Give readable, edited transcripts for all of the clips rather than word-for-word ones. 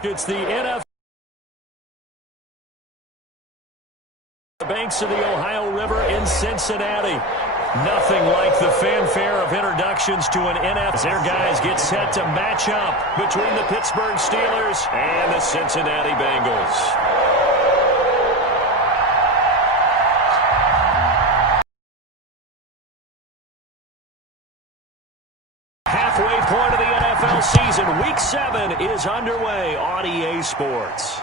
It's the NFL. The banks of the Ohio River in Cincinnati. Nothing like the fanfare of introductions to an NFL. Their guys get set to match up between the Pittsburgh Steelers and the Cincinnati Bengals. Halfway point of the NFL season. Week 7 is underway on EA Sports.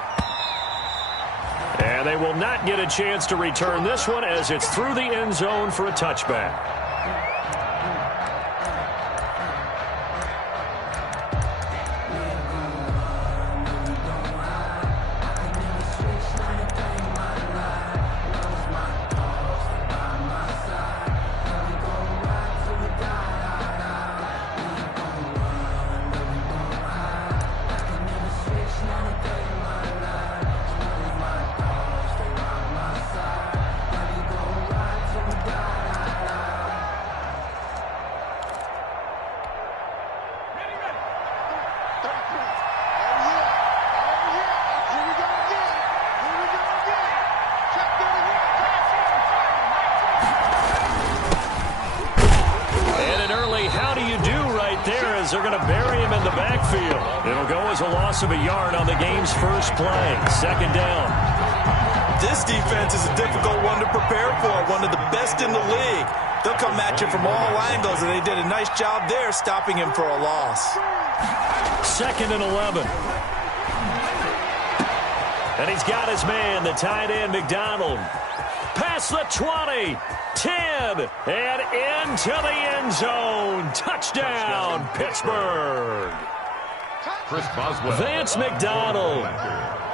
And they will not get a chance to return this one as it's through the end zone for a touchback. They're going to bury him in the backfield. It'll go as a loss of a yard on the game's first play. Second down. This defense is a difficult one to prepare for, one of the best in the league. They'll come at you from all angles, and they did a nice job there stopping him for a loss. Second and 11. And he's got his man, the tight end, McDonald. Past the 20, 10, and into the end zone. Touchdown, Pittsburgh. Chris Boswell. Vance McDonald,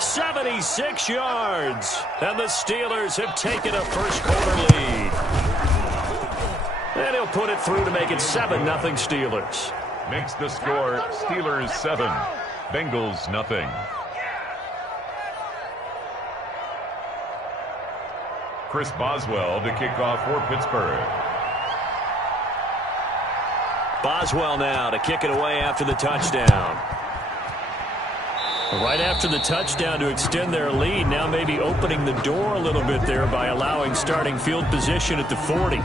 76 yards. And the Steelers have taken a first-quarter lead. And he'll put it through to make it 7-0 Steelers. Makes the score Steelers 7, Bengals nothing. Chris Boswell to kick off for Pittsburgh. Boswell now to kick it away after the touchdown. Right after the touchdown to extend their lead, now maybe opening the door a little bit there by allowing starting field position at the 40.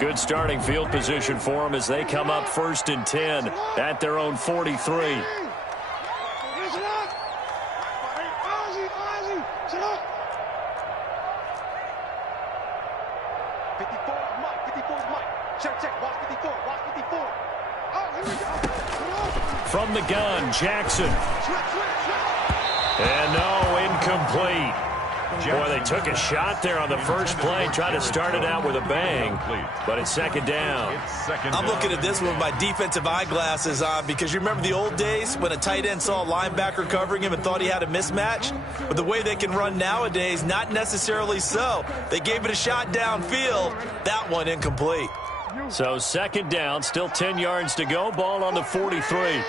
Good starting field position for them as they come up 1st and 10 at their own 43. From the gun, Jackson. And no, incomplete. Boy, they took a shot there on the first play, tried to start it out with a bang, but it's second down. I'm looking at this one with my defensive eyeglasses on because you remember the old days when a tight end saw a linebacker covering him and thought he had a mismatch? But the way they can run nowadays, not necessarily so. They gave it a shot downfield. That one incomplete. So second down, still 10 yards to go, ball on the 43.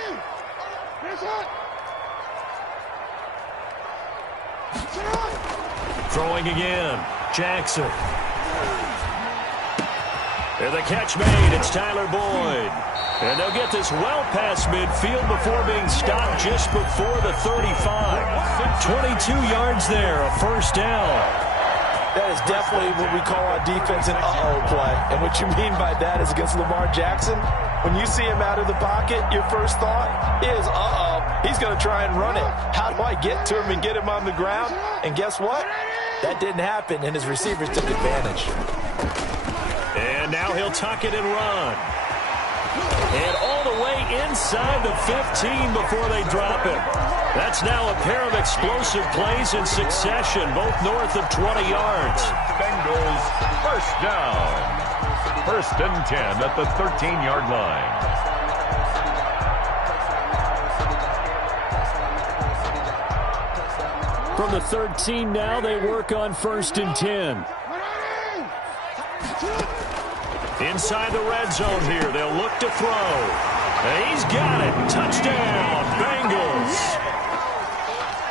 Throwing again, Jackson. And the catch made, it's Tyler Boyd. And they'll get this well past midfield before being stopped just before the 35. 22 yards there, a first down. That is definitely what we call on defense an uh-oh play. And what you mean by that is against Lamar Jackson, when you see him out of the pocket, your first thought is, uh-oh, he's going to try and run it. How do I get to him and get him on the ground? And guess what? That didn't happen, and his receivers took advantage. And now he'll tuck it and run. And all the way inside the 15 before they drop it. That's now a pair of explosive plays in succession, both north of 20 yards. Bengals first down. 1st and 10 at the 13-yard line. From the 13 now, they work on 1st and 10. Inside the red zone here, they'll look to throw. He's got it. Touchdown, Bengals.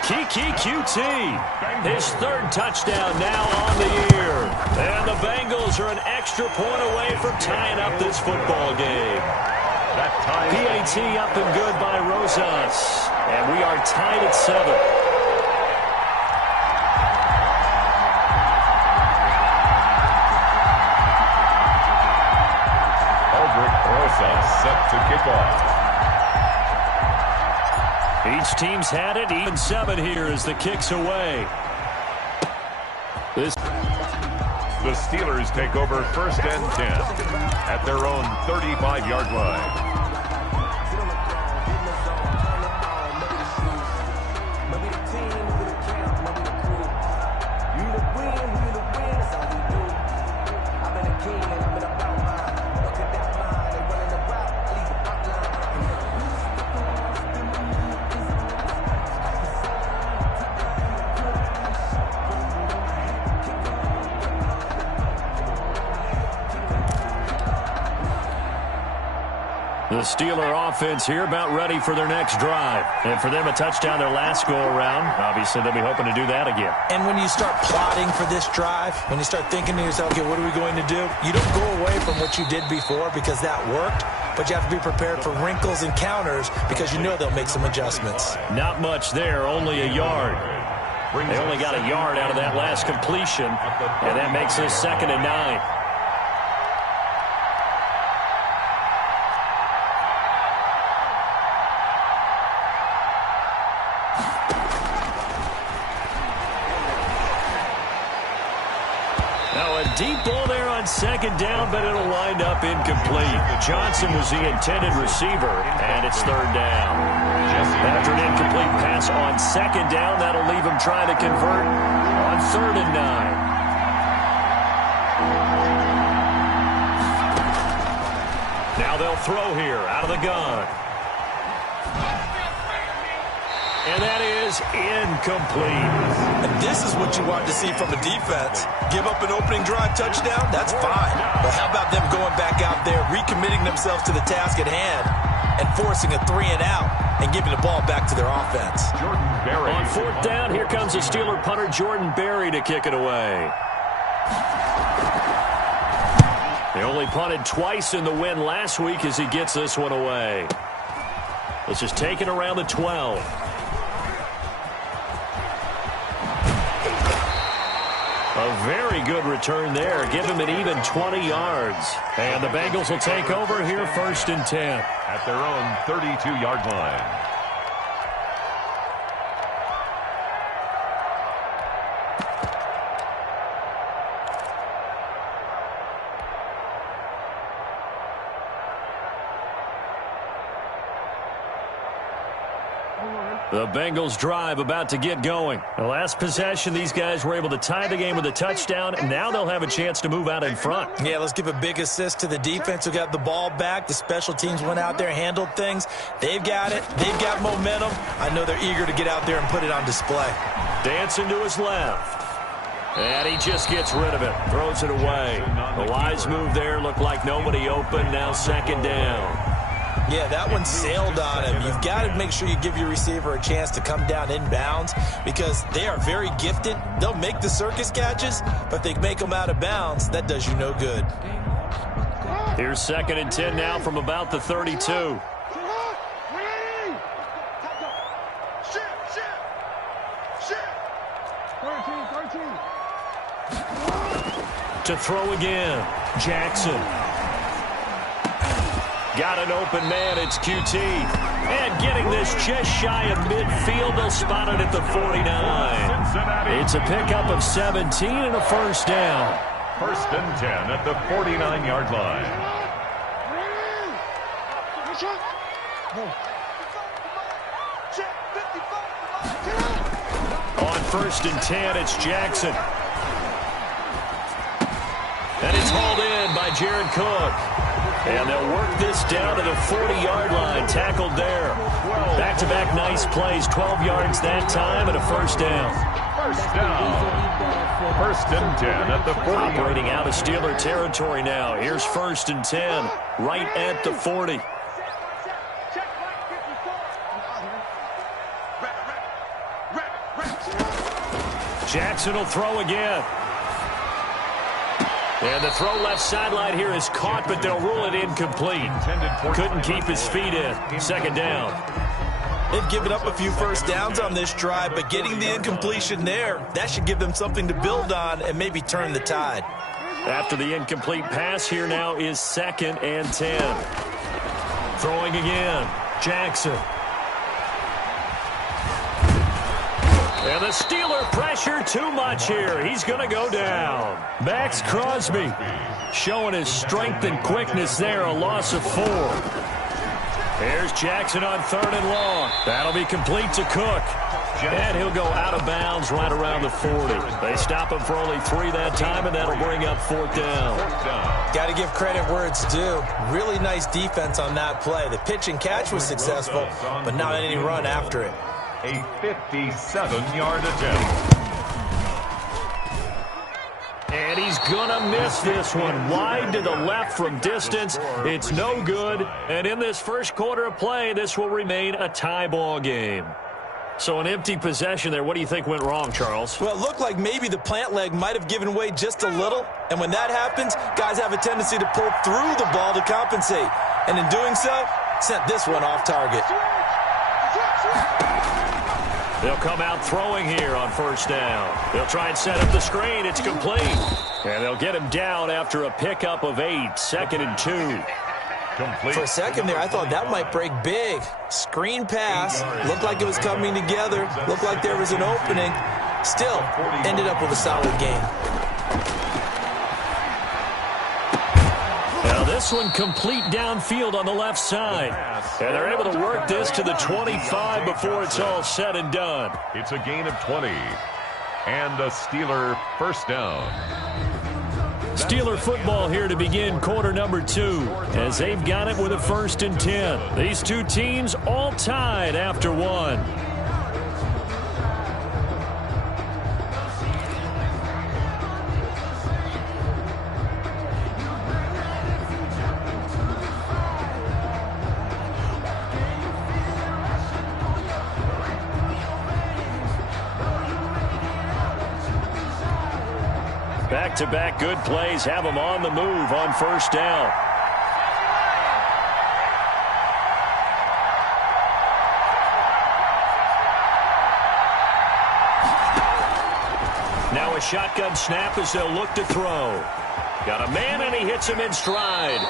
Kiki QT, his 3rd touchdown now on the year. And the Bengals are an extra point away from tying up this football game. PAT up and good by Rosas. And we are tied at 7. Set to kick off. Each team's had it. Even 7 here as the kick's away. The Steelers take over 1st and 10 at their own 35-yard line. The Steeler offense here about ready for their next drive. And for them, a touchdown their last go-around. Obviously, they'll be hoping to do that again. And when you start plotting for this drive, when you start thinking to yourself, okay, what are we going to do? You don't go away from what you did before because that worked, but you have to be prepared for wrinkles and counters because you know they'll make some adjustments. Not much there, only a yard. They only got a yard out of that last completion, and that makes this 2nd and 9. Deep ball there on 2nd down, but it'll wind up incomplete. Johnson was the intended receiver, and it's 3rd down. After an incomplete pass on 2nd down, that'll leave him trying to convert on 3rd and 9. Now they'll throw here out of the gun. And that is incomplete. And this is what you want to see from a defense. Give up an opening drive touchdown, that's fine. But how about them going back out there, recommitting themselves to the task at hand, and forcing a 3-and-out and giving the ball back to their offense. On 4th down, here comes the Steeler punter Jordan Berry to kick it away. They only punted twice in the win last week as he gets this one away. This is taken around the 12. A very good return there. Give him an even 20 yards. And the Bengals will take over here 1st and 10. At their own 32-yard line. The Bengals drive about to get going. The last possession, these guys were able to tie the game with a touchdown, and now they'll have a chance to move out in front. Yeah, let's give a big assist to the defense who got the ball back. The special teams went out there, handled things. They've got it. They've got momentum. I know they're eager to get out there and put it on display. Dancing to his left. And he just gets rid of it. Throws it away. A wise move there. Looked like nobody open. Now 2nd down. Yeah, that one sailed on him. You've got to make sure you give your receiver a chance to come down inbounds because they are very gifted. They'll make the circus catches, but they make them out of bounds. That does you no good. Here's 2nd and 10 now from about the 32. To throw again, Jackson. Got an open man, it's QT. And getting this just shy of midfield, they'll spot it at the 49. It's a pickup of 17 and a 1st down. 1st and 10 at the 49-yard line. On 1st and 10, it's Jackson. And it's hauled in by Jared Cook. And they'll work this down to the 40-yard line. Tackled there. Back-to-back nice plays. 12 yards that time and a first down. First down. First and 10 at the 40. Operating out of Steeler territory now. Here's first and 10 right at the 40. Jackson will throw again. And the throw left sideline here is caught, but they'll rule it incomplete. Couldn't keep his feet in. Second down. They've given up a few first downs on this drive, but getting the incompletion there, that should give them something to build on and maybe turn the tide. After the incomplete pass, here now is second and 10. Throwing again. Jackson. And the Steeler pressure too much here. He's going to go down. Max Crosby showing his strength and quickness there. A loss of 4. Here's Jackson on third and long. That'll be complete to Cook. And he'll go out of bounds right around the 40. They stop him for only 3 that time, and that'll bring up fourth down. Got to give credit where it's due. Really nice defense on that play. The pitch and catch was successful, but not any run after it. A 57-yard attempt. And he's going to miss this one. Wide to the left from distance. It's no good. And in this first quarter of play, this will remain a tie ball game. So an empty possession there. What do you think went wrong, Charles? Well, it looked like maybe the plant leg might have given way just a little. And when that happens, guys have a tendency to pull through the ball to compensate. And in doing so, sent this one off target. They'll come out throwing here on first down. They'll try and set up the screen. It's complete. And they'll get him down after a pickup of 8. Second and 2. Complete. For a second there, I thought that might break big. Screen pass. Looked like it was coming together. Looked like there was an opening. Still, ended up with a solid game. Now this one complete downfield on the left side. And they're able to work this to the 25 before it's all said and done. It's a gain of 20. And a Steeler first down. Steeler football here to begin quarter number 2 as they've got it with a first and 10. These two teams all tied after 1. Back-to-back good plays have them on the move on first down. Now a shotgun snap as they'll look to throw. Got a man and he hits him in stride.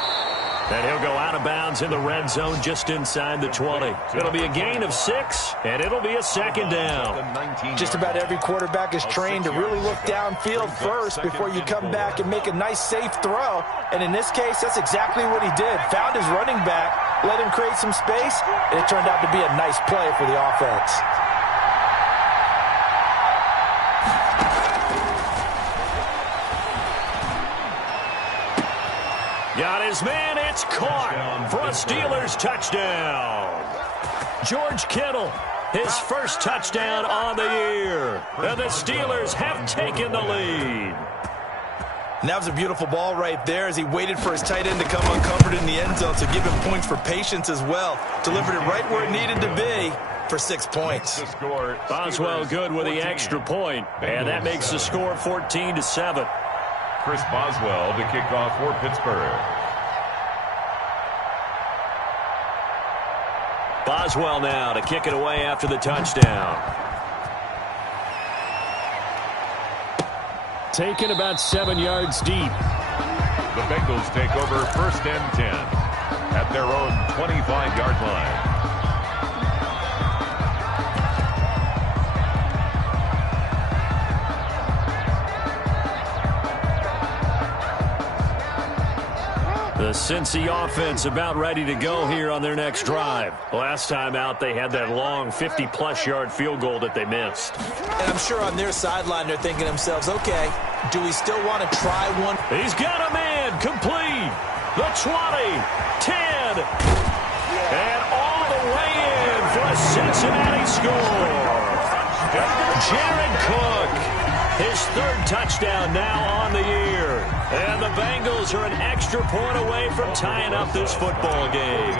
And he'll go out of bounds in the red zone just inside the 20. It'll be a gain of 6, and it'll be a second down. Just about every quarterback is trained to really look downfield first before you come back and make a nice, safe throw. And in this case, that's exactly what he did. Found his running back, let him create some space, and it turned out to be a nice play for the offense. Got his man, it's caught for a Steelers touchdown. George Kittle, his first touchdown on the year. And the Steelers have taken the lead. And that was a beautiful ball right there as he waited for his tight end to come uncovered in the end zone, so give him points for patience as well. Delivered it right where it needed to be for 6 points. Boswell good with the extra point, and that makes the score 14-7. Chris Boswell to kick off for Pittsburgh. Boswell now to kick it away after the touchdown. Taken about 7 yards deep. The Bengals take over first and 10 at their own 25-yard line. The Cincy offense about ready to go here on their next drive. Last time out, they had that long 50-plus yard field goal that they missed. And I'm sure on their sideline, they're thinking to themselves, okay, do we still want to try one? He's got a man complete. the 20, 10, and all the way in for a Cincinnati score. Jared Cook, his third touchdown now on the year. And the Bengals are an extra point away from tying up this football game.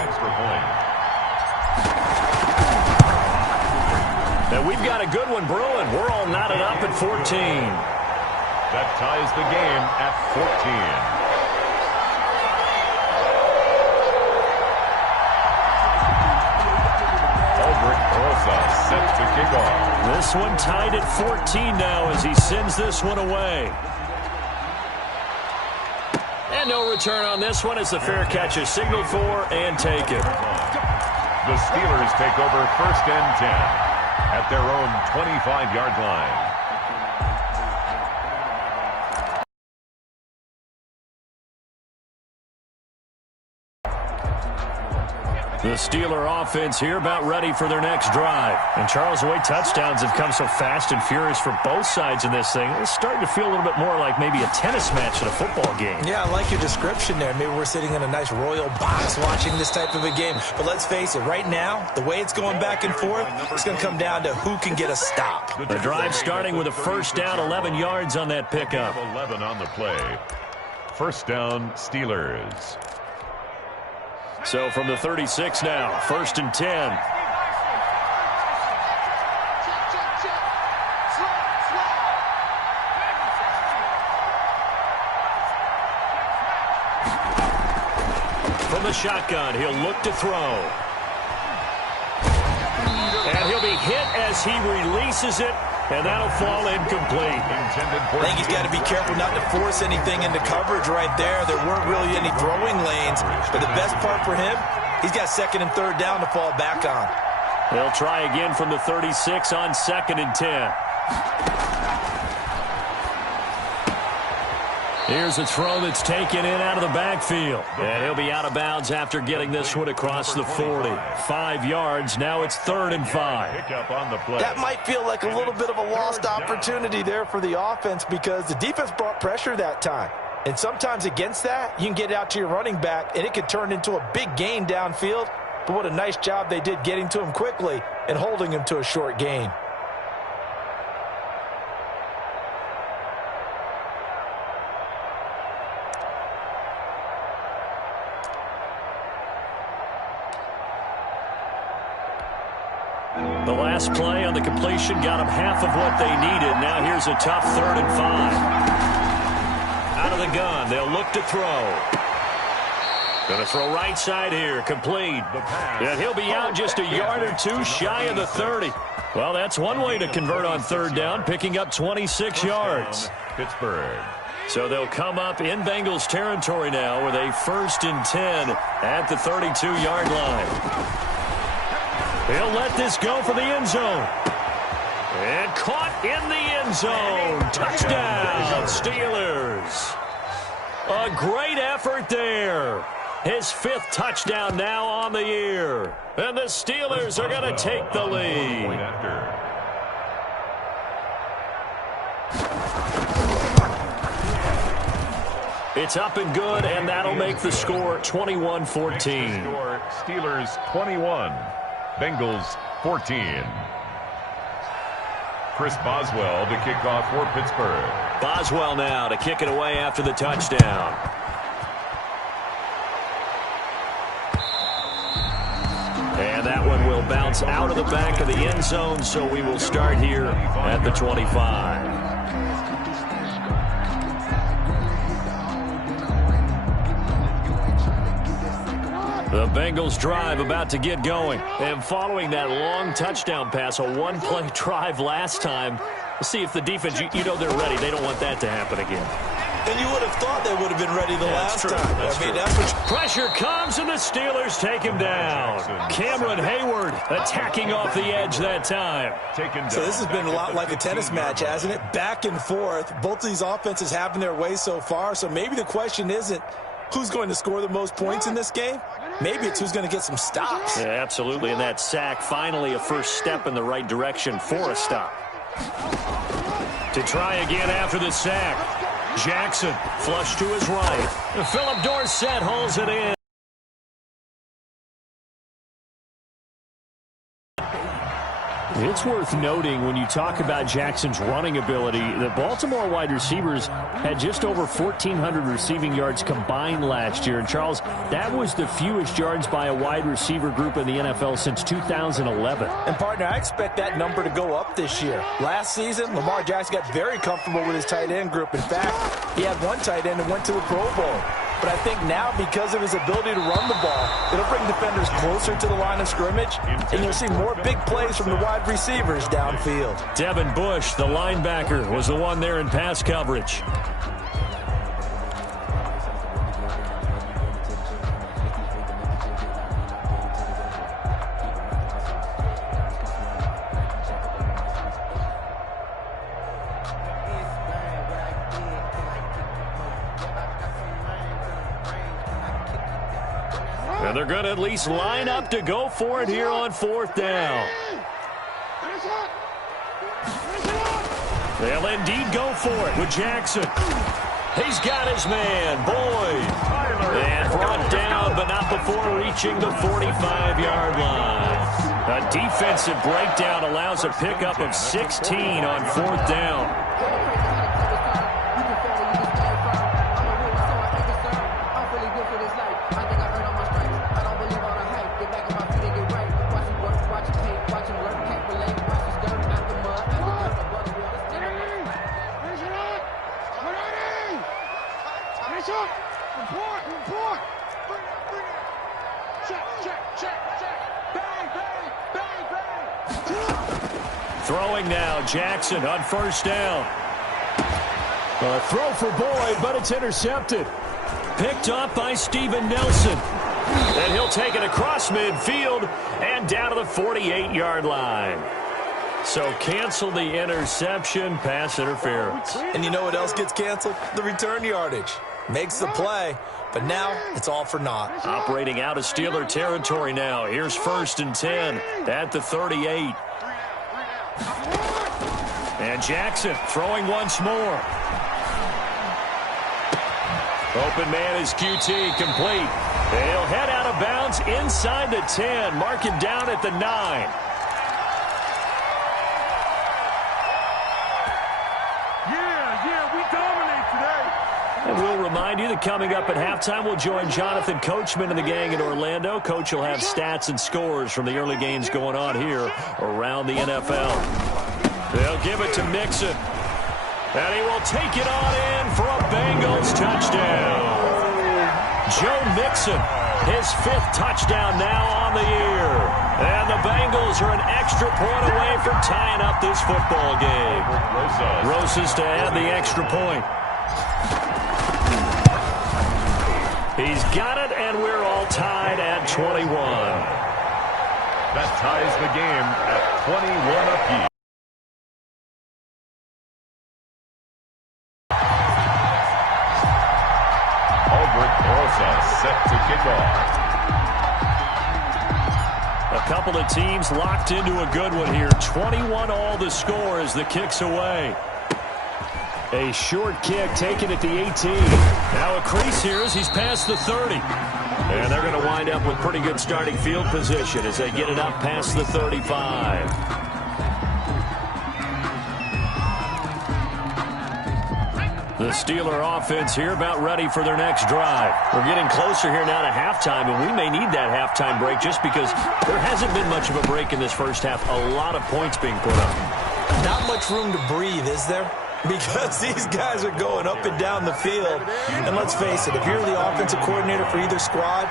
And we've got a good one brewing. We're all knotted up at 14. That ties the game at 14. Set to kick off. This one tied at 14 now as he sends this one away. And no return on this one as the fair catch is signaled for and taken. The Steelers take over 1st and 10 at their own 25-yard line. The Steeler offense here about ready for their next drive. And Charles, the way touchdowns have come so fast and furious for both sides in this thing, it's starting to feel a little bit more like maybe a tennis match at a football game. Yeah, I like your description there. Maybe we're sitting in a nice royal box watching this type of a game. But let's face it, right now, the way it's going back and forth, it's going to come down to who can get a stop. The drive starting with a first down, 11 yards on that pickup. 11 on the play. First down, Steelers. So from the 36 now, 1st and 10. From the shotgun, he'll look to throw. And he'll be hit as he releases it. And that'll fall incomplete. I think he's got to be careful not to force anything into coverage right there. There weren't really any throwing lanes. But the best part for him, he's got 2nd and 3rd down to fall back on. They'll try again from the 36 on 2nd and 10. Here's a throw that's taken in out of the backfield. And he'll be out of bounds after getting this one across the 40. 5 yards. Now it's 3rd and 5. That might feel like a little bit of a lost opportunity there for the offense because the defense brought pressure that time. And sometimes against that, you can get out to your running back, and it could turn into a big gain downfield. But what a nice job they did getting to him quickly and holding him to a short gain. The last play on the completion got them half of what they needed. Now here's a tough 3rd and 5. Out of the gun, they'll look to throw. Going to throw right side here, complete. And he'll be out just a yard or two shy of the 30. Well, that's one way to convert on 3rd down, picking up 26 yards. Pittsburgh. So they'll come up in Bengals territory now with a 1st and 10 at the 32-yard line. He'll let this go for the end zone. And caught in the end zone. Touchdown, Steelers. A great effort there. His 5th touchdown now on the year. And the Steelers are going to take the lead. It's up and good, and that'll make the score 21-14. Steelers 21. Bengals 14. Chris Boswell to kick off for Pittsburgh. Boswell now to kick it away after the touchdown. And that one will bounce out of the back of the end zone, so we will start here at the 25. The Bengals drive about to get going. And following that long touchdown pass, a one-play drive last time, we'll see if the defense, you know they're ready. They don't want that to happen again. And you would have thought they would have been ready the last time. That's what pressure comes, and the Steelers take him down. Cameron Hayward attacking off the edge that time. So this has been a lot like a tennis match, hasn't it? Back and forth. Both of these offenses having their way so far. So maybe the question isn't who's going to score the most points in this game. Maybe it's who's going to get some stops. Yeah, absolutely. And that sack, finally a first step in the right direction for a stop. To try again after the sack. Jackson, flush to his right. Philip Dorsett holds it in. It's worth noting when you talk about Jackson's running ability, the Baltimore wide receivers had just over 1,400 receiving yards combined last year. And, Charles, that was the fewest yards by a wide receiver group in the NFL since 2011. And, partner, I expect that number to go up this year. Last season, Lamar Jackson got very comfortable with his tight end group. In fact, he had one tight end and went to the Pro Bowl. But I think now, because of his ability to run the ball, it'll bring defenders closer to the line of scrimmage, and you'll see more big plays from the wide receivers downfield. Devin Bush, the linebacker, was the one there in pass coverage. And they're going to at least line up to go for it here on 4th down. They'll indeed go for it with Jackson. He's got his man, Boyd. And brought down, but not before reaching the 45-yard line. A defensive breakdown allows a pickup of 16 on 4th down. Throwing now, Jackson on 1st down. A throw for Boyd, but it's intercepted. Picked up by Steven Nelson. And he'll take it across midfield and down to the 48-yard line. So cancel the interception, pass interference. And you know what else gets canceled? The return yardage. Makes the play, but now it's all for naught. Operating out of Steeler territory now. Here's 1st and 10 at the 38. And Jackson throwing once more. Open man is QT, complete. They'll head out of bounds inside the 10. Mark him down at the 9. Yeah, we dominate today. And we'll remind you that coming up at halftime, we'll join Jonathan Coachman and the gang in Orlando. Coach will have stats and scores from the early games going on here around the NFL. They'll give it to Mixon. And he will take it on in for a Bengals touchdown. Joe Mixon, his 5th touchdown now on the year. And the Bengals are an extra point away from tying up this football game. Rosas to add the extra point. He's got it, and we're all tied at 21. That ties the game at 21 apiece. Set to kick off. A couple of teams locked into a good one here. 21 all the score as the kick's away. A short kick taken at the 18. Now a crease here as he's past the 30. And they're going to wind up with pretty good starting field position as they get it up past the 35. The Steeler offense here about ready for their next drive. We're getting closer here now to halftime, and we may need that halftime break just because there hasn't been much of a break in this first half. A lot of points being put up. Not much room to breathe, is there? Because these guys are going up and down the field. And let's face it, if you're the offensive coordinator for either squad,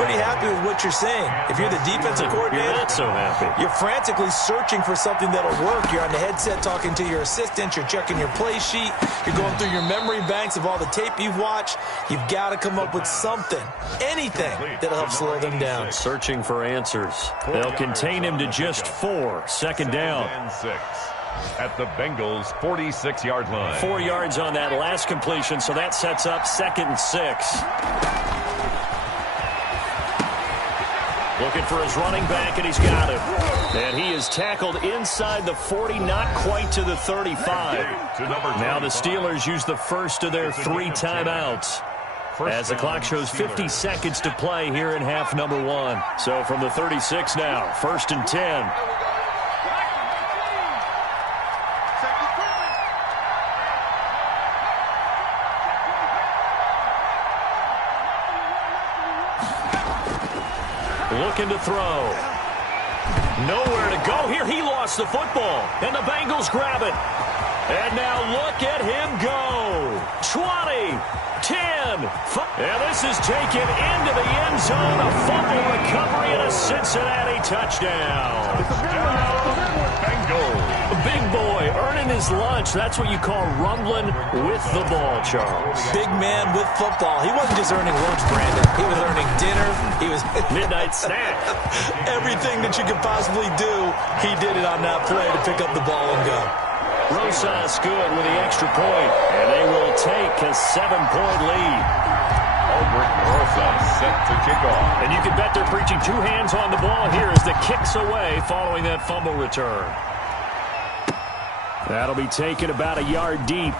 pretty happy with what you're seeing. If you're the defensive coordinator, you're not so happy. You're frantically searching for something that'll work. You're on the headset talking to your assistant. You're checking your play sheet. You're going through your memory banks of all the tape you've watched. You've got to come up with something, anything that'll help slow them down. Searching for answers. They'll contain him to just 4. 2nd down. And 6. At the Bengals' 46-yard line. 4 yards on that last completion, so that sets up 2nd and 6. Looking for his running back, and he's got him. And he is tackled inside the 40, not quite to the 35. Now the Steelers use the first of their 3 timeouts, as the clock shows 50 seconds to play here in half number 1. So from the 36 now, 1st and 10. Looking to throw. Nowhere to go here. He lost the football, and the Bengals grab it. And now look at him go. 20, 10, 5. And this is taken into the end zone. A fumble recovery and a Cincinnati touchdown. Bengals. Big boy earning his lunch. That's what you call rumbling with the ball, Charles. Big man with football. He wasn't just earning lunch, Brandon. He was earning dinner. He was midnight snack. Everything that you could possibly do, he did it on that play to pick up the ball and go. Rosas good with the extra point, and they will take a 7-point lead. Albert Rosas set to kick off. And you can bet they're preaching 2 hands on the ball here as the kick's away following that fumble return. That'll be taken about a yard deep.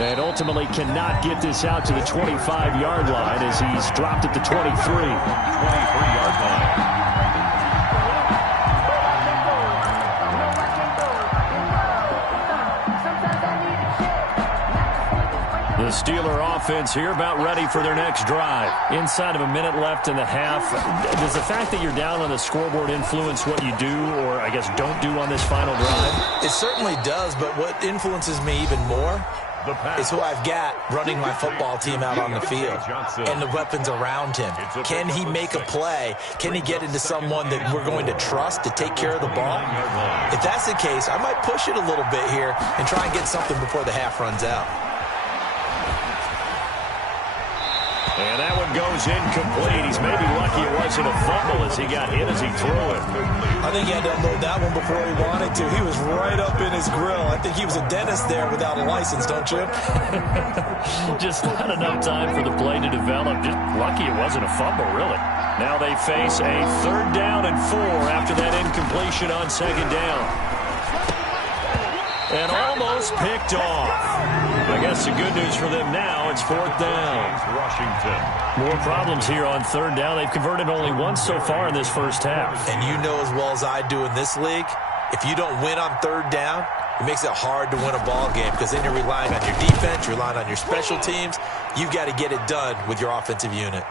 And ultimately cannot get this out to the 25-yard line as he's dropped at the 23. 23-yard line. The Steeler offense here about ready for their next drive. Inside of a minute left in the half. Does the fact that you're down on the scoreboard influence what you do or, I guess, don't do on this final drive? It certainly does, but what influences me even more is who I've got running my football team out on the field and the weapons around him. Can he make a play? Can he get into someone that we're going to trust to take care of the ball? If that's the case, I might push it a little bit here and try and get something before the half runs out. And that one goes incomplete. He's maybe lucky it wasn't a fumble as he got hit as he threw it. I think he had to unload that one before he wanted to. He was right up in his grill. I think he was a dentist there without a license, don't you? Just not enough time for the play to develop. Just lucky it wasn't a fumble, really. Now they face a 3rd down and 4 after that incompletion on 2nd down. And almost picked off. I guess the good news for them now, it's 4th down. Washington. More problems here on 3rd down. They've converted only once so far in this first half. And you know as well as I do in this league, if you don't win on 3rd down, it makes it hard to win a ball game because then you're relying on your defense, you're relying on your special teams. You've got to get it done with your offensive unit.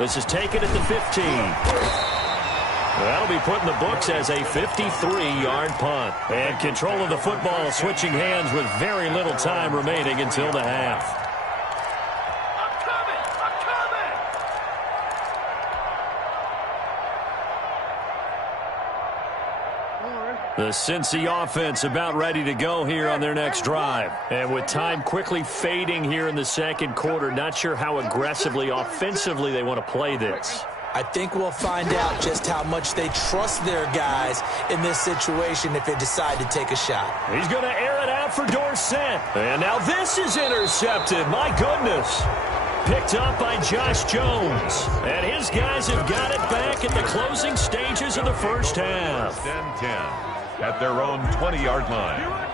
This is taken at the 15. That'll be put in the books as a 53-yard punt. And control of the football switching hands with very little time remaining until the half. The Cincy offense about ready to go here on their next drive. And with time quickly fading here in the 2nd quarter, not sure how aggressively, offensively they want to play this. I think we'll find out just how much they trust their guys in this situation if they decide to take a shot. He's going to air it out for Dorsett. And now this is intercepted. My goodness. Picked up by Josh Jones. And his guys have got it back at the closing stages of the first half. 1st and 10 at their own 20-yard line.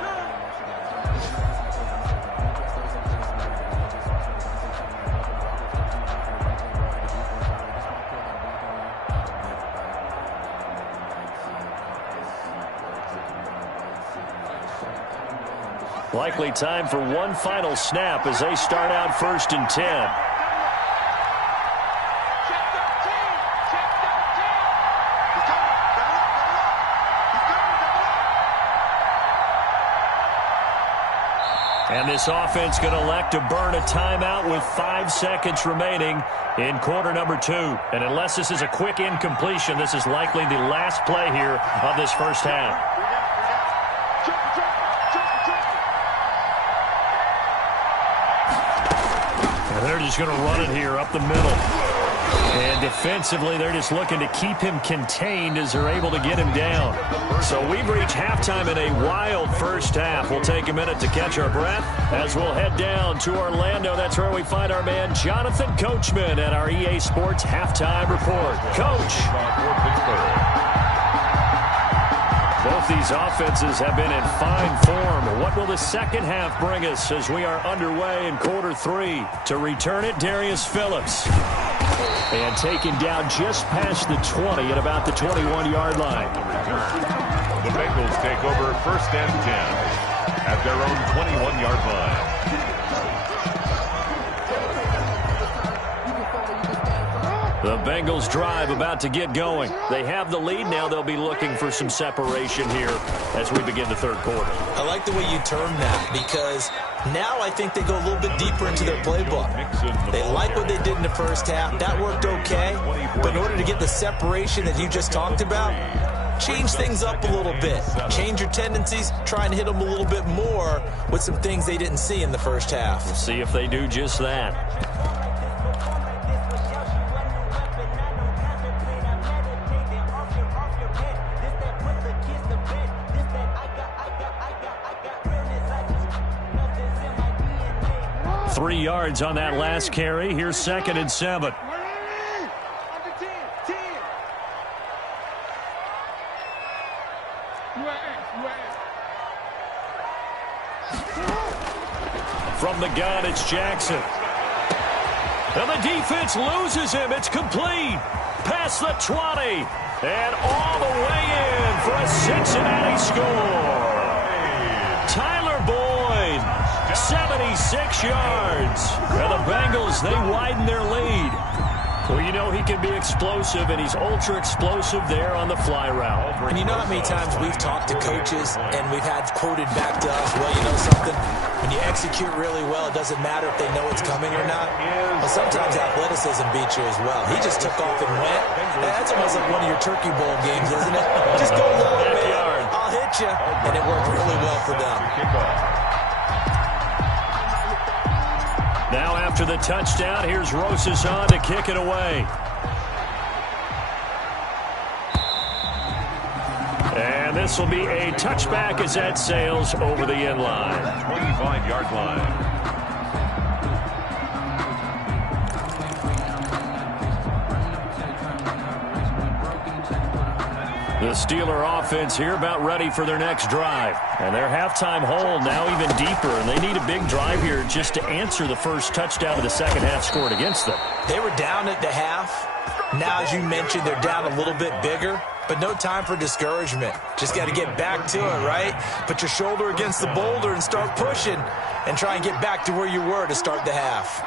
Likely time for one final snap as they start out 1st and 10. And this offense going to elect to burn a timeout with 5 seconds remaining in quarter number 2. And unless this is a quick incompletion, this is likely the last play here of this first half. And they're just going to run it here up the middle. And defensively, they're just looking to keep him contained as they're able to get him down. So we've reached halftime in a wild first half. We'll take a minute to catch our breath as we'll head down to Orlando. That's where we find our man Jonathan Coachman at our EA Sports Halftime Report. Coach. Both these offenses have been in fine form. What will the second half bring us as we are underway in quarter 3? To return it, Darius Phillips. And taken down just past the 20 at about the 21-yard line. The Bengals take over 1st and 10 at their own 21-yard line. The Bengals drive about to get going. They have the lead. Now they'll be looking for some separation here as we begin the third quarter. I like the way you term that because now I think they go a little bit deeper into their playbook. They like what they did in the first half. That worked okay. But in order to get the separation that you just talked about, change things up a little bit. Change your tendencies. Try and hit them a little bit more with some things they didn't see in the first half. We'll see if they do just that. 3 yards on that last carry. Here's 2nd and 7. From the gun, it's Jackson. And the defense loses him. It's complete. Past the 20. And all the way in for a Cincinnati score. Tyler Boyd, 76 yards. And the Bengals, they widen their lead. Well, you know he can be explosive, and he's ultra-explosive there on the fly route. And you know how many times we've talked to coaches, and we've had quoted back to us, well, you know something? When you execute really well, it doesn't matter if they know it's coming or not. Well, sometimes athleticism beats you as well. He just took off and went. That's almost like one of your Turkey Bowl games, isn't it? Just go low, man. I'll hit you. And it worked really well for them. Now after the touchdown, here's Rosas on to kick it away. And this will be a touchback as that sails over the end line. 25-yard line. The Steeler offense here about ready for their next drive. And their halftime hole now even deeper. And they need a big drive here just to answer the first touchdown of the second half scored against them. They were down at the half. Now, as you mentioned, they're down a little bit bigger. But no time for discouragement. Just got to get back to it, right? Put your shoulder against the boulder and start pushing. And try and get back to where you were to start the half.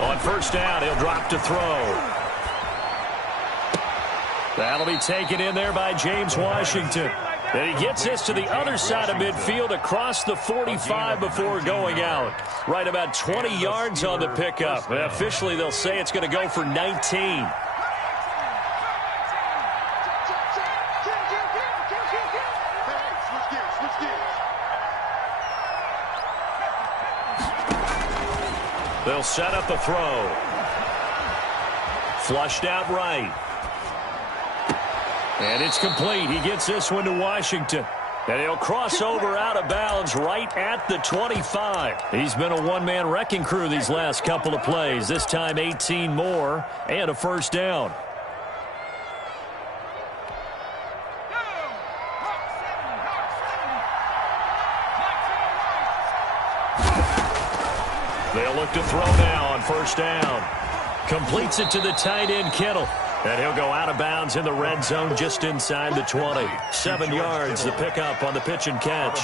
On first down, he'll drop to throw. That'll be taken in there by James Washington. And he gets this to the other side of midfield across the 45 before going out. Right about 20 yards on the pickup. And officially, they'll say it's going to go for 19. They'll set up a throw. Flushed out right. And it's complete. He gets this one to Washington. And he'll cross over out of bounds right at the 25. He's been a one-man wrecking crew these last couple of plays. This time 18 more and a first down. They'll look to throw now on first down. Completes it to the tight end, Kittle. And he'll go out of bounds in the red zone just inside the 20. 7 yards, the pickup on the pitch and catch.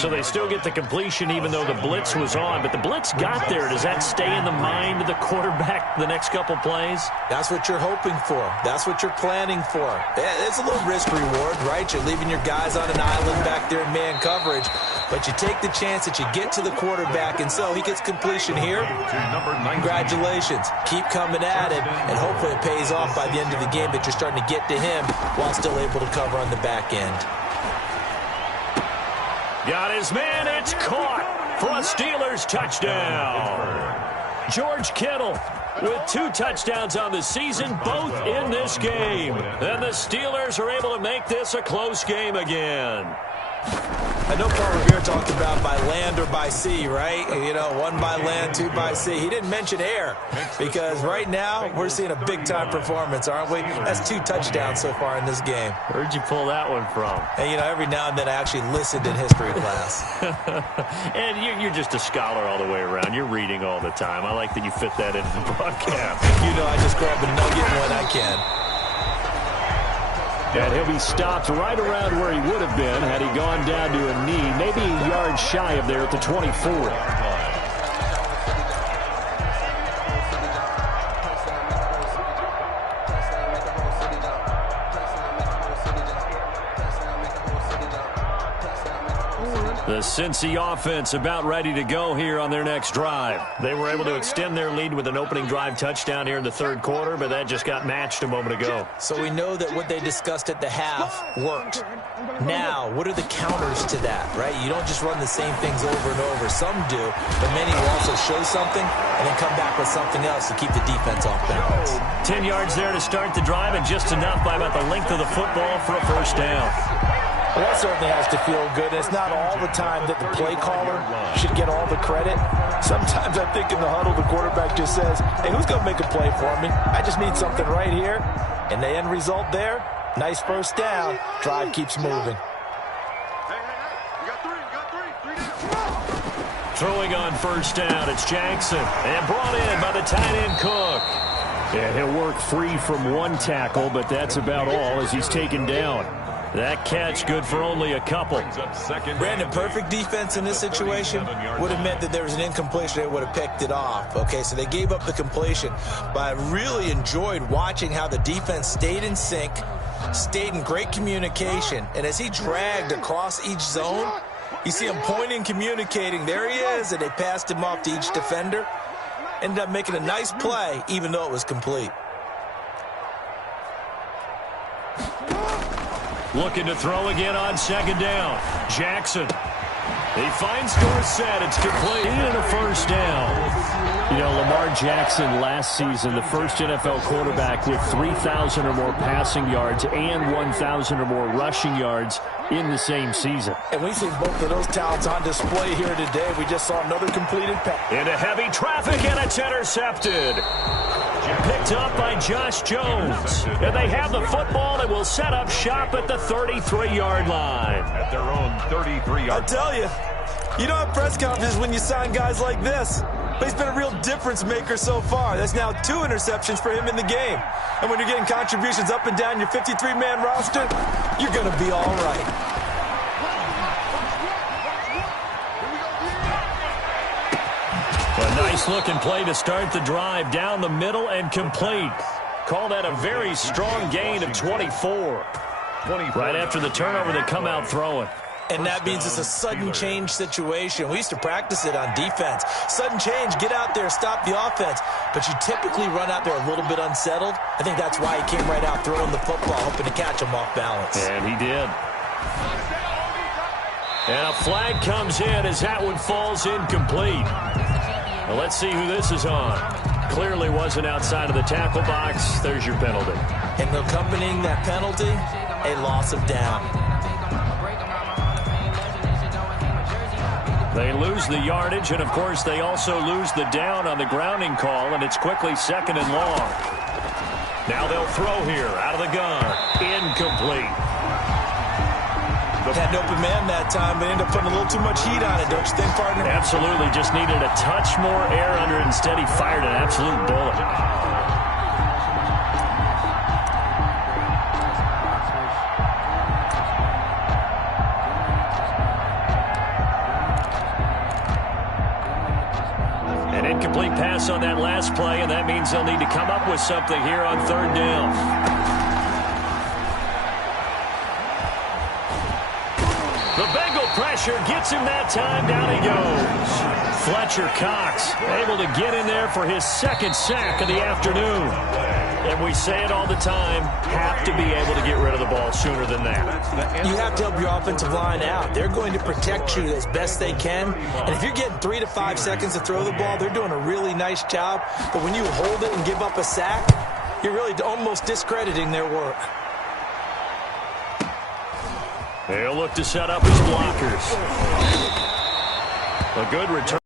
So they still get the completion even though the blitz was on. But the blitz got there. Does that stay in the mind of the quarterback the next couple plays? That's what you're hoping for. That's what you're planning for. It's a little risk reward, right? You're leaving your guys on an island back there in man coverage. But you take the chance that you get to the quarterback, and so he gets completion here. Congratulations. Keep coming at it, and hopefully it pays off by the end of the game that you're starting to get to him while still able to cover on the back end. Got his man. It's caught for a Steelers touchdown. George Kittle with 2 touchdowns on the season, both in this game. And the Steelers are able to make this a close game again. I know Paul Revere talked about by land or by sea, right? You know, 1 by land, 2 by sea. He didn't mention air because right now we're seeing a big-time performance, aren't we? That's 2 touchdowns so far in this game. Where'd you pull that one from? And, you know, every now and then I actually listened in history class. And you're just a scholar all the way around. You're reading all the time. I like that you fit that into the broadcast. You know, I just grab a nugget when I can. And he'll be stopped right around where he would have been had he gone down to a knee, maybe a yard shy of there at the 24. The Cincy offense about ready to go here on their next drive. They were able to extend their lead with an opening drive touchdown here in the 3rd quarter, but that just got matched a moment ago. So we know that what they discussed at the half worked. Now, what are the counters to that, right? You don't just run the same things over and over. Some do, but many will also show something and then come back with something else to keep the defense off balance. 10 yards there to start the drive and just enough by about the length of the football for a first down. Well, that certainly has to feel good. It's not all the time that the play caller should get all the credit. Sometimes I think in the huddle, the quarterback just says, hey, who's going to make a play for me? I just need something right here. And the end result there, nice first down. Drive keeps moving. Throwing on first down, it's Jackson. And brought in by the tight end Cook. Yeah, he'll work free from 1 tackle, but that's about all as he's taken down. That catch good for only a couple. Brandon, perfect defense in this situation would have meant that there was an incompletion. They would have picked it off. Okay, so they gave up the completion. But I really enjoyed watching how the defense stayed in sync, stayed in great communication. And as he dragged across each zone, you see him pointing, communicating. There he is, and they passed him off to each defender. Ended up making a nice play, even though it was complete. Looking to throw again on 2nd down. Jackson. He finds Dorsett. It's complete and a first down. You know, Lamar Jackson last season, the first NFL quarterback with 3,000 or more passing yards and 1,000 or more rushing yards in the same season. And we've seen both of those talents on display here today. We just saw another completed pass. Into heavy traffic, and it's intercepted. Picked up by Josh Jones. And they have the football and will set up shop at the 33-yard line. At their own 33-yard line. I tell you, you don't have press conferences when you sign guys like this. But he's been a real difference maker so far. That's now 2 interceptions for him in the game. And when you're getting contributions up and down your 53-man roster, you're going to be all right. A nice-looking play to start the drive down the middle and complete. Call that a very strong gain of 24. Right after the turnover, they come out throwing. And that means it's a sudden change situation. We used to practice it on defense. Sudden change, get out there, stop the offense. But you typically run out there a little bit unsettled. I think that's why he came right out throwing the football, hoping to catch him off balance. And he did. And a flag comes in as that one falls incomplete. Well, let's see who this is on. Clearly wasn't outside of the tackle box. There's your penalty. And accompanying that penalty, a loss of down. They lose the yardage, and, of course, they also lose the down on the grounding call, and it's quickly 2nd and long. Now they'll throw here out of the gun. Incomplete. Had an open man that time, but ended up putting a little too much heat on it, don't you think, partner? Absolutely. Just needed a touch more air under it. Instead, he fired an absolute bullet. An incomplete pass on that last play, and that means they'll need to come up with something here on 3rd down. The Bengal pressure gets him that time. Down he goes. Fletcher Cox able to get in there for his 2nd sack of the afternoon. And we say it all the time, have to be able to get rid of the ball sooner than that. You have to help your offensive line out. They're going to protect you as best they can. And if you're getting 3 to 5 seconds to throw the ball, they're doing a really nice job. But when you hold it and give up a sack, you're really almost discrediting their work. They'll look to set up his blockers. A good return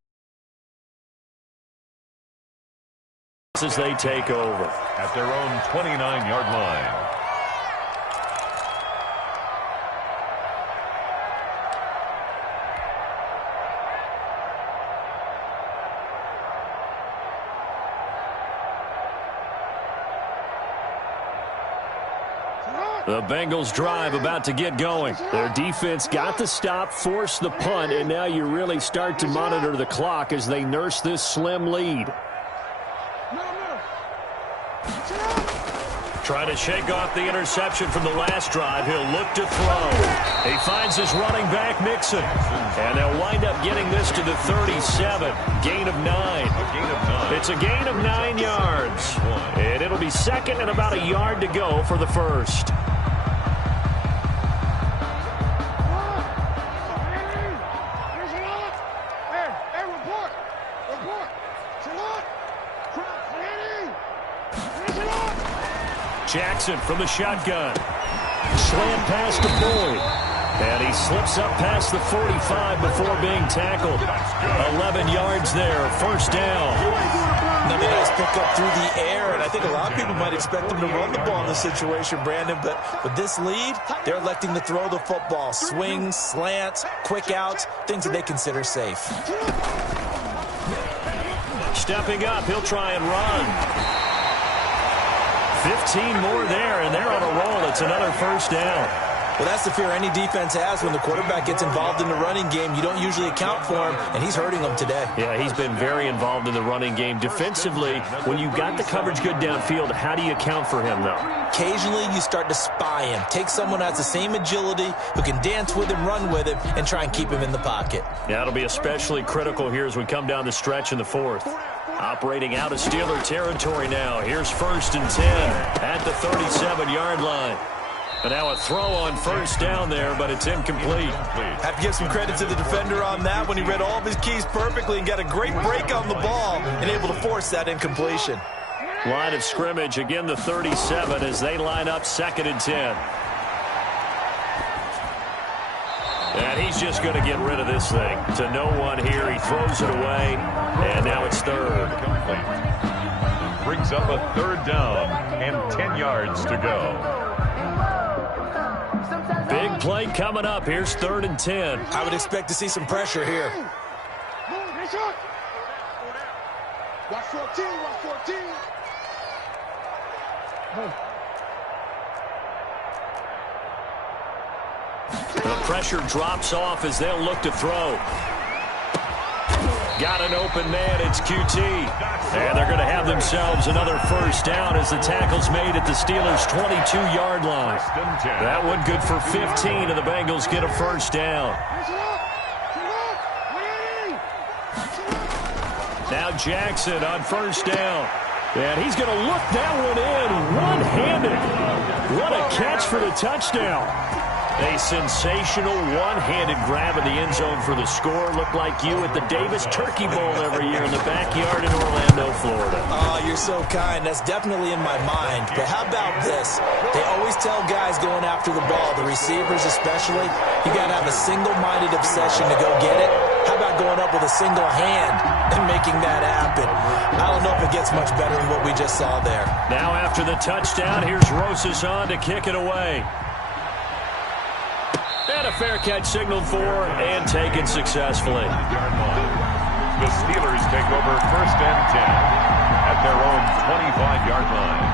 as they take over. At their own 29-yard line. The Bengals drive about to get going. Their defense got the stop, forced the punt, and now you really start to monitor the clock as they nurse this slim lead. Trying to shake off the interception from the last drive. He'll look to throw. He finds his running back, Mixon. And they'll wind up getting this to the 37. Gain of 9. It's a gain of 9 yards. And it'll be second and about a yard to go for the first. Jackson from the shotgun. Slant pass to Boyd. And he slips up past the 45 before being tackled. 11 yards there, first down. Another nice pickup through the air, and I think a lot of people might expect them to run the ball in this situation, Brandon, but with this lead, they're electing to throw the football. Swings, slants, quick outs, things that they consider safe. Stepping up, he'll try and run. 15 more there, and they're on a roll. It's another first down. Well, that's the fear any defense has when the quarterback gets involved in the running game. You don't usually account for him, and he's hurting them today. Yeah, he's been very involved in the running game. Defensively, when you've got the coverage good downfield, how do you account for him, though? Occasionally, you start to spy him. Take someone who has the same agility, who can dance with him, run with him, and try and keep him in the pocket. Yeah, it'll be especially critical here as we come down the stretch in the fourth. Operating out of Steeler territory now. Here's first and 10 at the 37-yard line. And now a throw on first down there, but it's incomplete. Have to give some credit to the defender on that when he read all of his keys perfectly and got a great break on the ball and able to force that incompletion. Line of scrimmage, again the 37 as they line up second and 10. And he's just going to get rid of this thing. To no one here. He throws it away, and now it's third. Brings up a third down and 10 yards to go. Big play coming up. Here's third and 10. I would expect to see some pressure here. Watch 14, watch 14. The pressure drops off as they'll look to throw. Got an open man, it's QT. And they're going to have themselves another first down as the tackle's made at the Steelers' 22-yard line. That one good for 15, and the Bengals get a first down. Now Jackson on first down. And he's going to look that one in one-handed. What a catch for the touchdown. A sensational one-handed grab in the end zone for the score. Looked like you at the Davis Turkey Bowl every year in the backyard in Orlando, Florida. Oh, you're so kind. That's definitely in my mind. But how about this? They always tell guys going after the ball, the receivers especially, you got to have a single-minded obsession to go get it. How about going up with a single hand and making that happen? I don't know if it gets much better than what we just saw there. Now after the touchdown, here's Rosas on to kick it away. And a fair catch signaled for and taken successfully. The Steelers take over first and 10 at their own 25-yard line.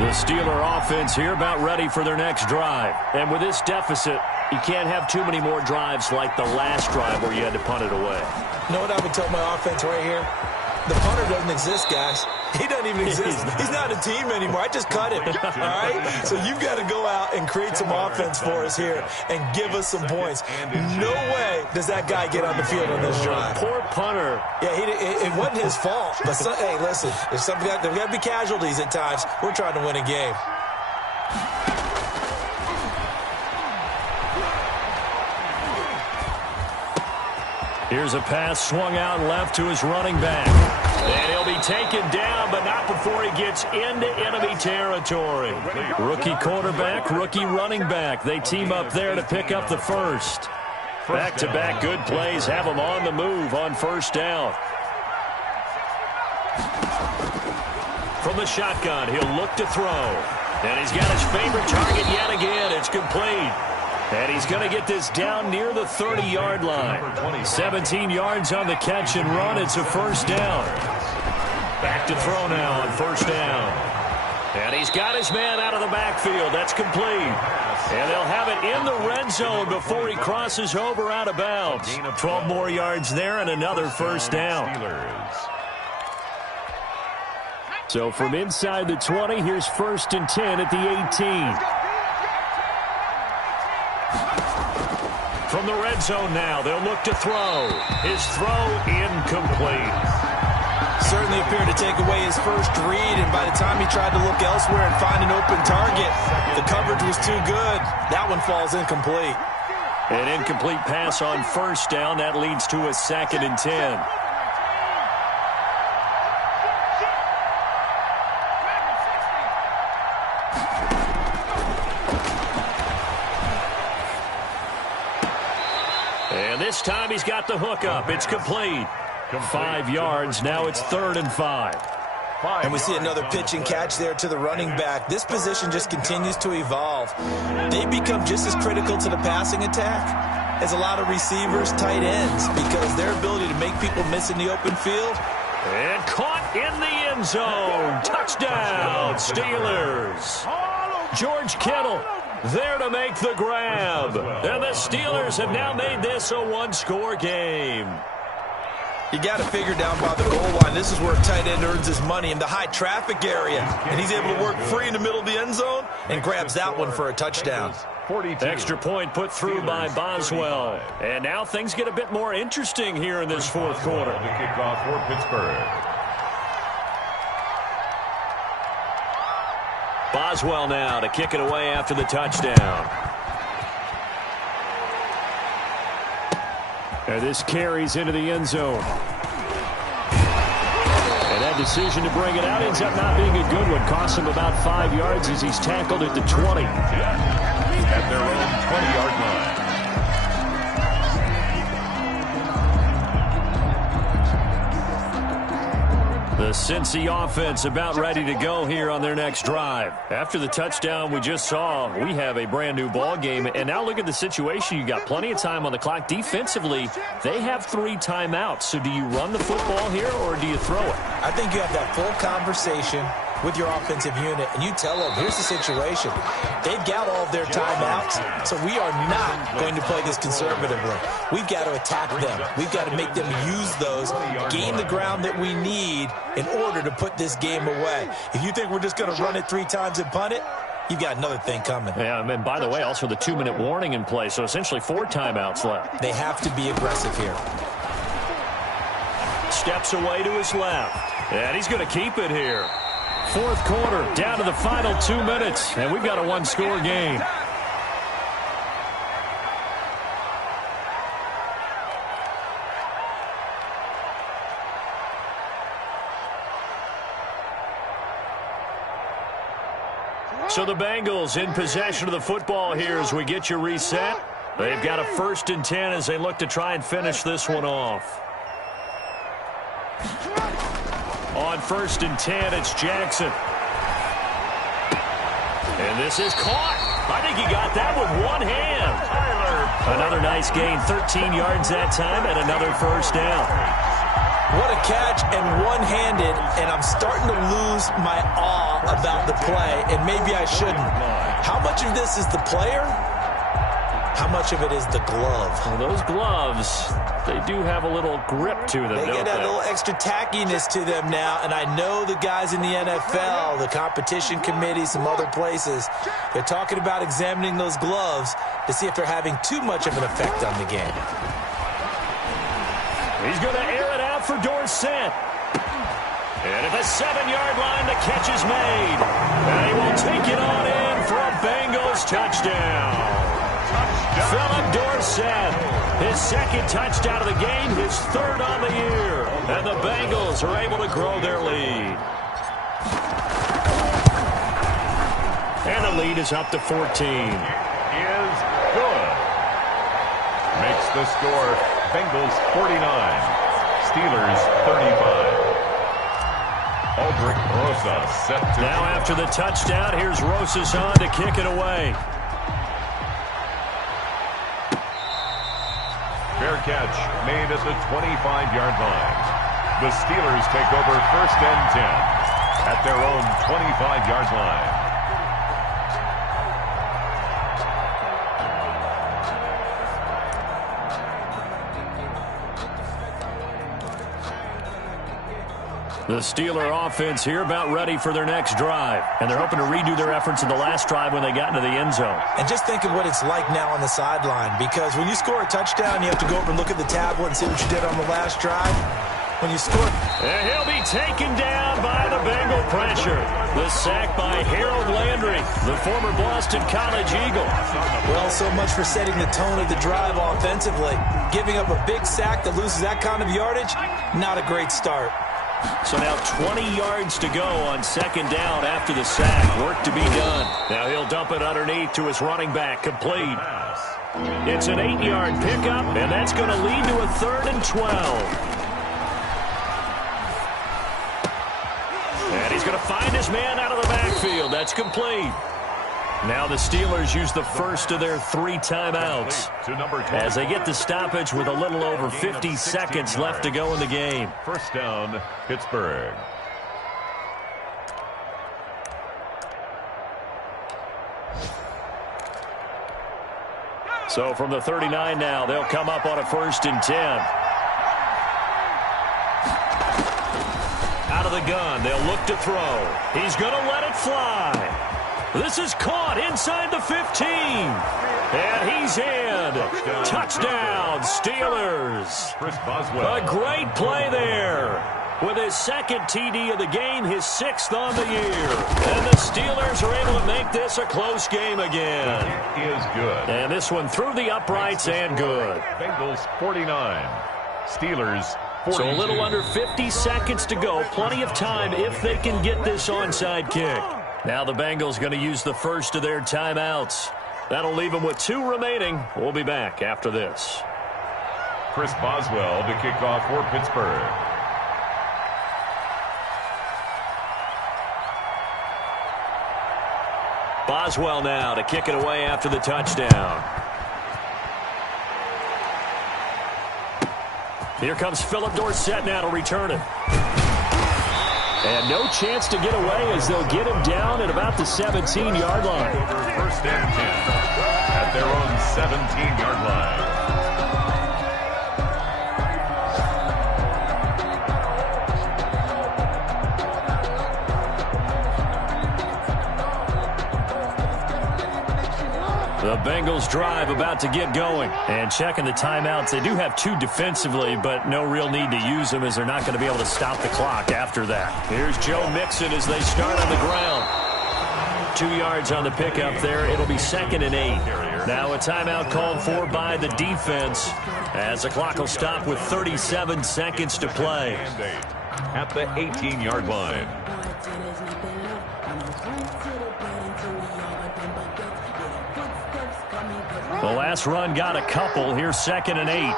The Steeler offense here about ready for their next drive. And with this deficit, you can't have too many more drives like the last drive where you had to punt it away. You know what I would tell my offense right here? The punter doesn't exist, guys. He doesn't even exist. He's not a team anymore. I just cut him, all right? So you've got to go out and create some offense for us here and give us some points. No way does that guy get on the field on this drive. Poor punter. Yeah, it wasn't his fault. But, hey, listen, there's got to be casualties at times. We're trying to win a game. Here's a pass swung out left to his running back. And he'll be taken down, but not before he gets into enemy territory. Rookie quarterback, rookie running back. They team up there to pick up the first. Back-to-back good plays have him on the move on first down. From the shotgun, he'll look to throw. And he's got his favorite target yet again. It's complete. And he's going to get this down near the 30-yard line. 17 yards on the catch and run. It's a first down. Back to throw now on first down. And he's got his man out of the backfield. That's complete. And they'll have it in the red zone before he crosses over out of bounds. 12 more yards there and another first down. So from inside the 20, here's 1st and 10 at the 18. From the red zone now, they'll look to throw. His throw incomplete. Certainly appeared to take away his first read, and by the time he tried to look elsewhere and find an open target, the coverage was too good. That one falls incomplete. An incomplete pass on first down. That leads to a 2nd and 10. And this time he's got the hook up. It's complete. 5 yards. Now it's 3rd and 5. And we see another pitch and catch there to the running back. This position just continues to evolve. They become just as critical to the passing attack as a lot of receivers, tight ends, because their ability to make people miss in the open field. And caught in the end zone. Touchdown, Steelers. George Kittle there to make the grab. And the Steelers have now made this a one-score game. You got to figure down by the goal line. This is where a tight end earns his money in the high traffic area. And he's able to work free in the middle of the end zone and grabs that one for a touchdown. Extra point put through by Boswell. And now things get a bit more interesting here in this fourth quarter. The kickoff for Pittsburgh. Boswell now to kick it away after the touchdown. And this carries into the end zone. And that decision to bring it out ends up not being a good one. Costs him about 5 yards as he's tackled at the 20. At their own 20-yard line. The Cincy offense about ready to go here on their next drive. After the touchdown we just saw, we have a brand new ball game. And now look at the situation. You got plenty of time on the clock. Defensively, they have 3 timeouts. So do you run the football here or do you throw it? I think you have that full conversation with your offensive unit, and you tell them, here's the situation. They've got all of their timeouts, so we are not going to play this conservatively. We've got to attack them. We've got to make them use those, gain the ground that we need in order to put this game away. If you think we're just going to run it 3 times and punt it, you've got another thing coming. Yeah, and by the way, also the 2-minute warning in place, so essentially 4 timeouts left. They have to be aggressive here. Steps away to his left, and he's going to keep it here. Fourth quarter, down to the final 2 minutes, and we've got a one-score game. So the Bengals in possession of the football here as we get you reset. They've got a 1st and 10 as they look to try and finish this one off. On 1st and 10, it's Jackson. And this is caught. I think he got that with one hand. Another nice gain, 13 yards that time, and another first down. What a catch and one-handed, and I'm starting to lose my awe about the play, and maybe I shouldn't. How much of this is the player? How much of it is the glove? Well, those gloves, they do have a little grip to them, They get that little extra tackiness to them now, and I know the guys in the NFL, the competition committee, some other places, they're talking about examining those gloves to see if they're having too much of an effect on the game. He's going to air it out for Dorsett. And at the 7-yard line, the catch is made. And he will take it on in for a Bengals touchdown. Philip Dorsett, his second touchdown of the game, his third on the year. And the Bengals are able to grow their lead. And the lead is up to 14. Is good. Makes the score Bengals 49, Steelers 35. Aldrich Rosas set to... Now after the touchdown, here's Rosas on to kick it away. Fair catch made at the 25-yard line. The Steelers take over 1st and 10 at their own 25-yard line. The Steeler offense here about ready for their next drive. And they're hoping to redo their efforts in the last drive when they got into the end zone. And just think of what it's like now on the sideline, because when you score a touchdown, you have to go over and look at the tablet and see what you did on the last drive. When you score... And he'll be taken down by the Bengal pressure. The sack by Harold Landry, the former Boston College Eagle. Well, so much for setting the tone of the drive offensively. Giving up a big sack that loses that kind of yardage, not a great start. So now 20 yards to go on 2nd down after the sack. Work to be done. Now he'll dump it underneath to his running back. Complete. It's an 8-yard pickup, and that's going to lead to a 3rd and 12. And he's going to find his man out of the backfield. That's complete. Now the Steelers use the first of their 3 timeouts as they get the stoppage with a little over 50 seconds left to go in the game. 1st down, Pittsburgh. So from the 39 now, they'll come up on a 1st and 10. Out of the gun, they'll look to throw. He's going to let it fly. This is caught inside the 15. And he's in. Touchdown, Steelers. Chris Boswell. A great play there. With his 2nd TD of the game, his 6th on the year. And the Steelers are able to make this a close game again. It is good. And this one through the uprights and good. Bengals 49, Steelers 42. So a little under 50 seconds to go. Plenty of time if they can get this onside kick. Now the Bengals going to use the first of their timeouts. That'll leave them with 2 remaining. We'll be back after this. Chris Boswell to kick off for Pittsburgh. Boswell now to kick it away after the touchdown. Here comes Philip Dorsett now to return it. And no chance to get away as they'll get him down at about the 17-yard line. 1st and 10 at their own 17-yard line. The Bengals drive about to get going. And checking the timeouts, they do have 2 defensively, but no real need to use them as they're not going to be able to stop the clock after that. Here's Joe Mixon as they start on the ground. 2 yards on the pickup there. It'll be 2nd and 8. Now a timeout called for by the defense as the clock will stop with 37 seconds to play. At the 18-yard line. The last run got a couple. Here's 2nd and 8.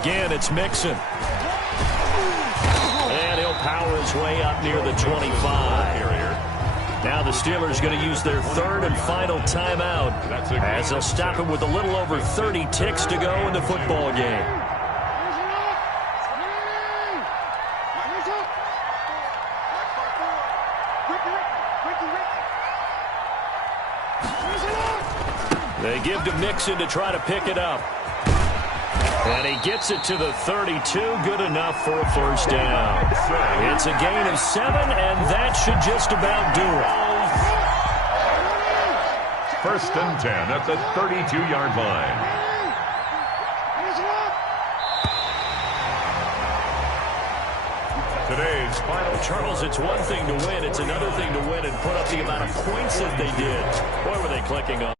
Again, it's Mixon. And he'll power his way up near the 25. Now the Steelers going to use their 3rd and final timeout as they'll stop him with a little over 30 ticks to go in the football game. They give to Mixon to try to pick it up. And he gets it to the 32. Good enough for a 1st down. It's a gain of 7, and that should just about do it. 1st and 10 at the 32-yard line. final. Charles, it's one thing to win. It's another thing to win and put up the amount of points that they did. Boy, were they clicking on.